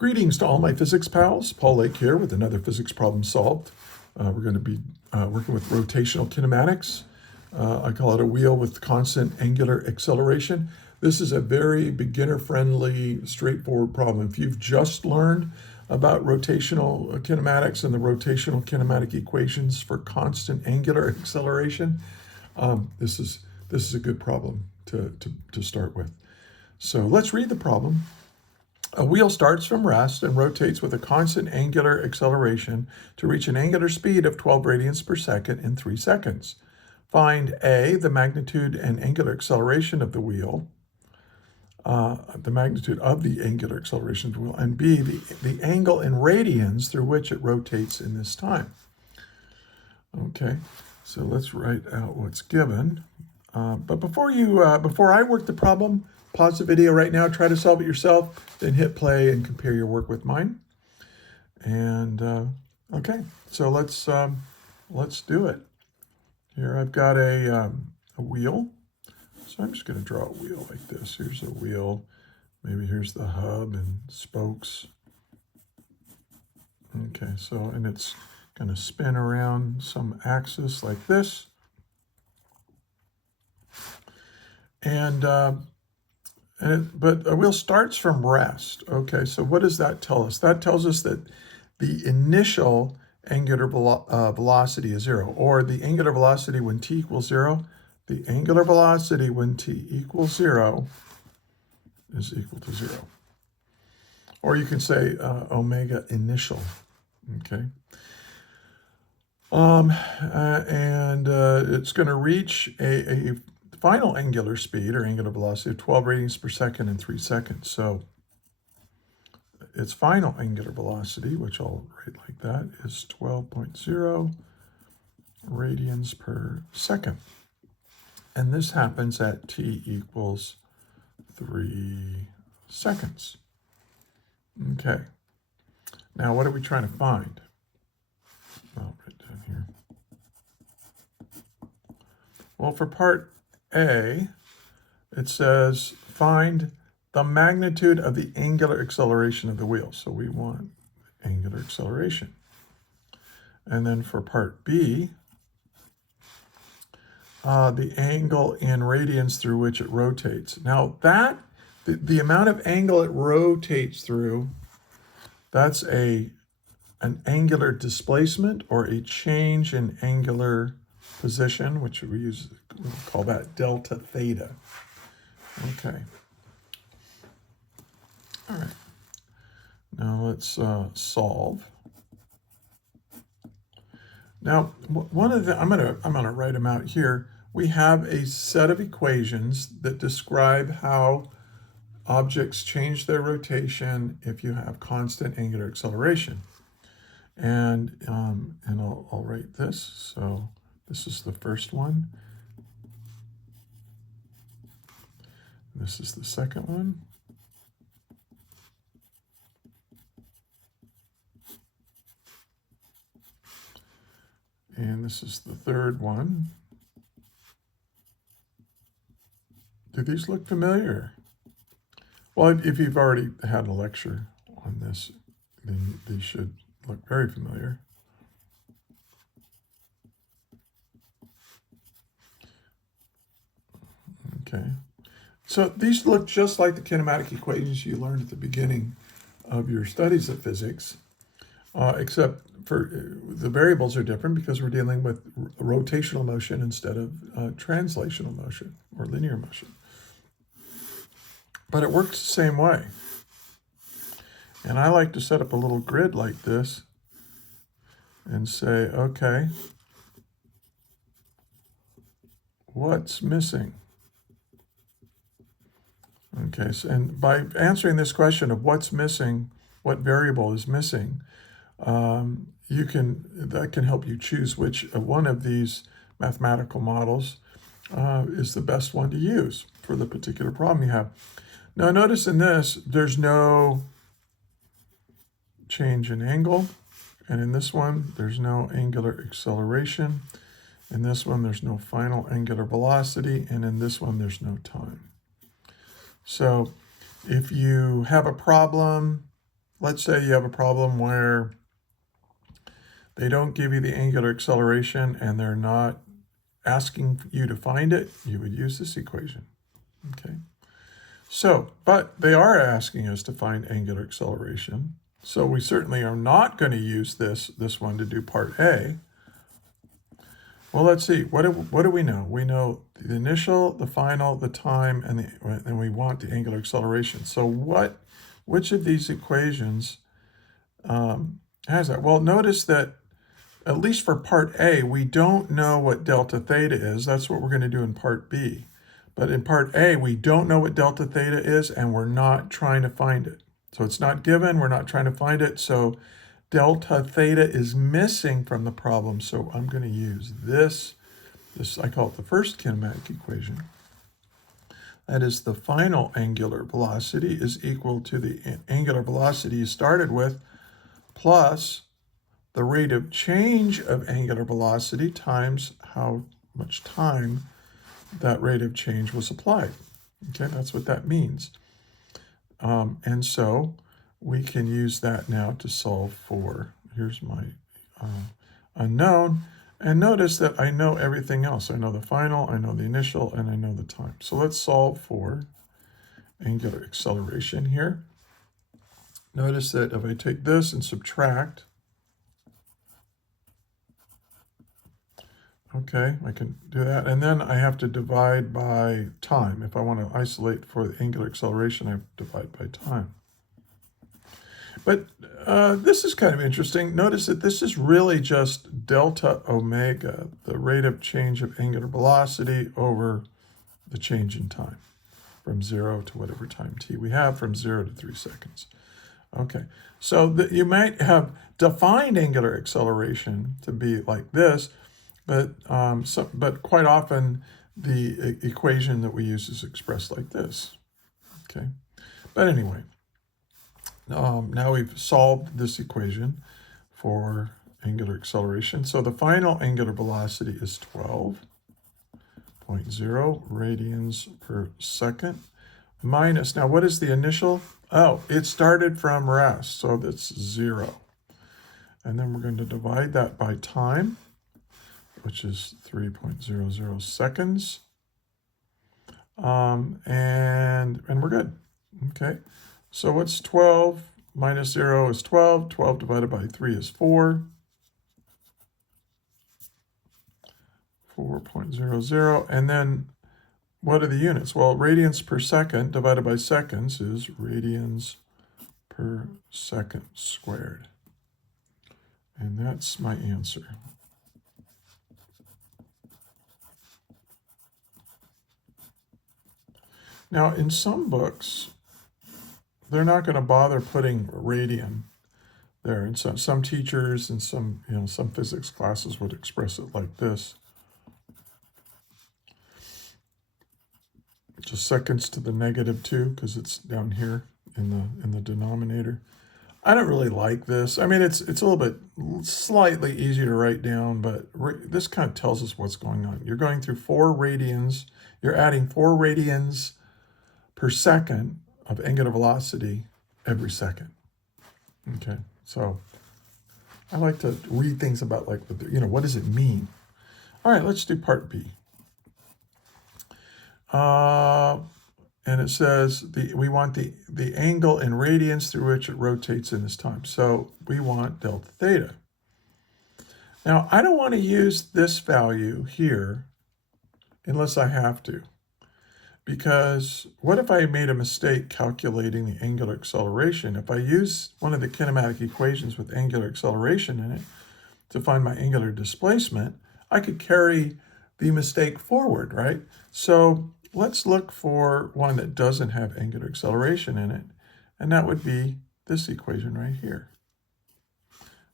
Greetings to all my physics pals. Paul Lake here with another physics problem solved. We're going to be working with rotational kinematics. I call it a wheel with constant angular acceleration. This is a very beginner-friendly, straightforward problem. If you've just learned about rotational kinematics and the rotational kinematic equations for constant angular acceleration, this is a good problem to start with. So let's read the problem. A wheel starts from rest and rotates with a constant angular acceleration to reach an angular speed of 12 radians per second in 3 seconds. Find A, the magnitude and angular acceleration of the wheel, the magnitude of the angular acceleration of the wheel, and B, the angle in radians through which it rotates in this time. Okay, so let's write out what's given. But before I work the problem, pause the video right now, try to solve it yourself, then hit play and compare your work with mine. And okay, so let's do it. Here I've got a wheel. So I'm just going to draw a wheel like this. Here's a wheel. Maybe here's the hub and spokes. Okay, so, and it's going to spin around some axis like this. But a wheel starts from rest. Okay, so what does that tell us? That tells us that the initial angular velocity is 0, or the angular velocity when t equals 0. The angular velocity when t equals 0 is equal to 0. Or you can say omega initial. Okay. It's going to reach a final angular speed or angular velocity of 12 radians per second in 3 seconds. So its final angular velocity, which I'll write like that, is 12.0 radians per second. And this happens at t equals 3 seconds. Okay. Now, what are we trying to find? I'll write down here. Well, for part A, it says find the magnitude of the angular acceleration of the wheel. So we want angular acceleration. And then for part B, the angle in radians through which it rotates. Now the amount of angle it rotates through, that's an angular displacement or a change in angular position, which we'll call that delta theta. Okay. All right. Now let's solve. Now, one of the I'm gonna write them out here. We have a set of equations that describe how objects change their rotation if you have constant angular acceleration. And I'll write this. So this is the first one. This is the second one. And this is the third one. Do these look familiar? Well, if you've already had a lecture on this, then these should look very familiar. Okay. So these look just like the kinematic equations you learned at the beginning of your studies of physics, except for the variables are different because we're dealing with rotational motion instead of translational motion or linear motion. But it works the same way. And I like to set up a little grid like this and say, okay, what's missing? Okay, so, and by answering this question of what's missing, what variable is missing, that can help you choose which one of these mathematical models is the best one to use for the particular problem you have. Now notice in this, there's no change in angle, and in this one, there's no angular acceleration. In this one, there's no final angular velocity, and in this one, there's no time. So if you have a problem let's say you have a problem where they don't give you the angular acceleration and they're not asking you to find it, you would use this equation. Okay. So, but they are asking us to find angular acceleration. So we certainly are not going to use this one to do part A. Well, let's see. What do we know? We know the initial, the final, the time, and we want the angular acceleration. So which of these equations has that? Well, notice that at least for part A, we don't know what delta theta is. That's what we're going to do in part B. But in part A, we don't know what delta theta is, and we're not trying to find it. So it's not given, we're not trying to find it. So delta theta is missing from the problem. So I'm going to use this, I call it the first kinematic equation. That is, the final angular velocity is equal to the angular velocity you started with plus the rate of change of angular velocity times how much time that rate of change was applied. Okay, that's what that means. And so we can use that now to solve for, here's my unknown, and notice that I know everything else. I know the final, I know the initial, and I know the time. So let's solve for angular acceleration here. Notice that if I take this and subtract, okay, I can do that. And then I have to divide by time. If I want to isolate for the angular acceleration, I have to divide by time. But this is kind of interesting. Notice that this is really just delta omega, the rate of change of angular velocity over the change in time, from 0 to whatever time t we have, from 0 to 3 seconds. Okay, so you might have defined angular acceleration to be like this, but quite often the equation that we use is expressed like this. Okay, but anyway, now we've solved this equation for angular acceleration. So the final angular velocity is 12.0 radians per second minus, now what is the initial? Oh, it started from rest, so that's 0. And then we're going to divide that by time, which is 3.00 seconds. And we're good. Okay, so what's 12 minus 0 is 12. 12 divided by 3 is 4. 4.00. And then what are the units? Well, radians per second divided by seconds is radians per second squared. And that's my answer. Now, in some books, they're not going to bother putting radian there. And so some teachers and some physics classes would express it like this. Just seconds to the -2, because it's down here in the denominator. I don't really like this. I mean, it's a little bit slightly easier to write down, but this kind of tells us what's going on. You're going through 4 radians. You're adding 4 radians per second of angular velocity every second. Okay, so I like to read things about like, what does it mean? All right, let's do part B. And it says we want the angle in radians through which it rotates in this time. So we want delta theta. Now, I don't want to use this value here unless I have to. Because what if I made a mistake calculating the angular acceleration? If I use one of the kinematic equations with angular acceleration in it to find my angular displacement, I could carry the mistake forward, right? So let's look for one that doesn't have angular acceleration in it, and that would be this equation right here.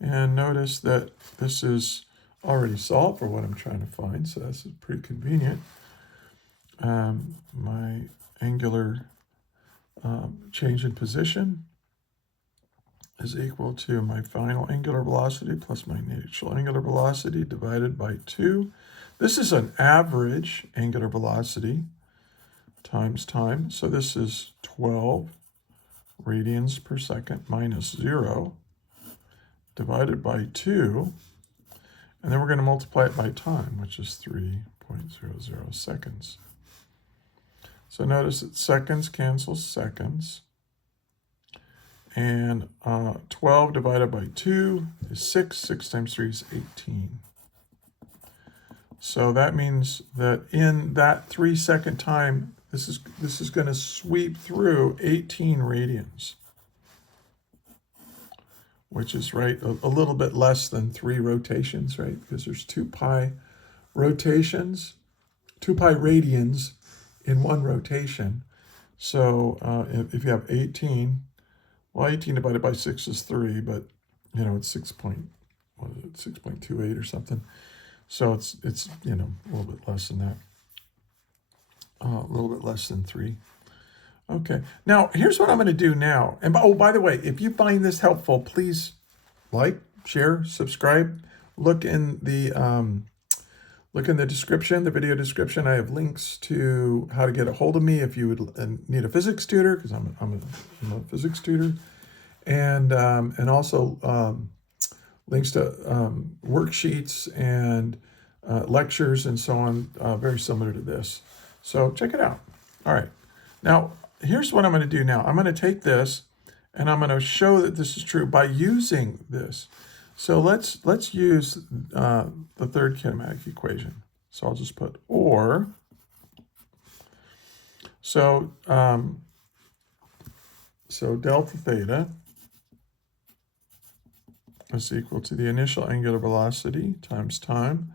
And notice that this is already solved for what I'm trying to find, so that's pretty convenient. My angular change in position is equal to my final angular velocity plus my initial angular velocity divided by 2. This is an average angular velocity times time. So this is 12 radians per second minus 0 divided by 2. And then we're going to multiply it by time, which is 3.00 seconds. So notice that seconds cancels seconds. And 12 divided by 2 is 6. 6 times 3 is 18. So that means that in that 3-second time, this is going to sweep through 18 radians, which is right a little bit less than 3 rotations, right? Because there's 2 pi rotations, 2 pi radians in one rotation. So if you have 18, well, 18 divided by 6 is 3, but you know it's 6.28 or something. So it's you know a little bit less than that, a little bit less than 3. Okay, now here's what I'm going to do now. And oh, by the way, if you find this helpful, please like, share, subscribe. Look in the description, the video description. I have links to how to get a hold of me if you would need a physics tutor, because I'm a physics tutor, and also links to worksheets and lectures and so on, very similar to this. So check it out. All right. Now, here's what I'm going to do now. I'm going to take this and I'm going to show that this is true by using this. So let's use the third kinematic equation. So I'll just put or. So delta theta is equal to the initial angular velocity times time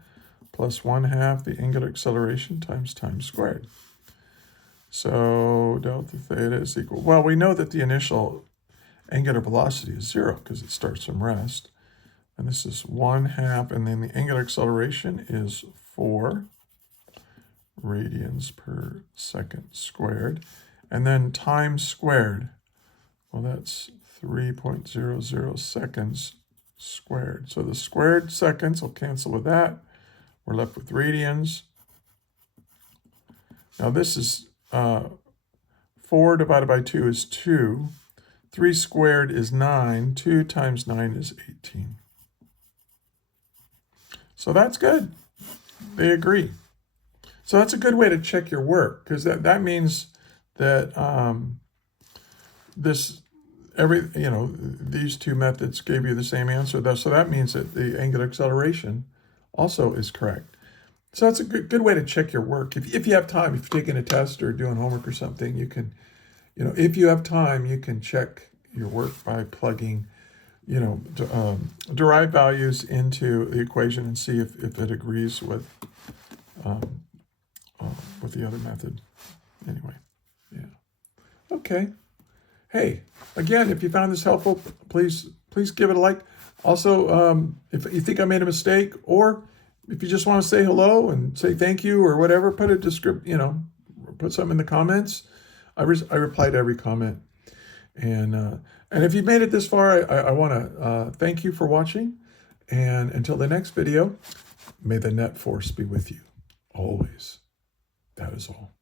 plus 1/2 the angular acceleration times time squared. So delta theta is equal, well, we know that the initial angular velocity is 0 because it starts from rest. And this is 1/2, and then the angular acceleration is 4 radians per second squared. And then time squared, well, that's 3.00 seconds squared. So the squared seconds will cancel with that. We're left with radians. Now this is 4 divided by 2 is 2. 3 squared is 9. 2 times 9 is 18. So that's good. They agree. So that's a good way to check your work, because that means that these two methods gave you the same answer. So that means that the angular acceleration also is correct. So that's a good way to check your work. If you have time, if you're taking a test or doing homework or something, you can, if you have time, you can check your work by plugging, derived values into the equation and see if it agrees with the other method. Anyway, yeah. Okay. Hey, again, if you found this helpful, please give it a like. Also, if you think I made a mistake, or if you just want to say hello and say thank you or whatever, put a description, put something in the comments. I reply to every comment. And if you've made it this far, I want to thank you for watching. And until the next video, may the net force be with you always. That is all.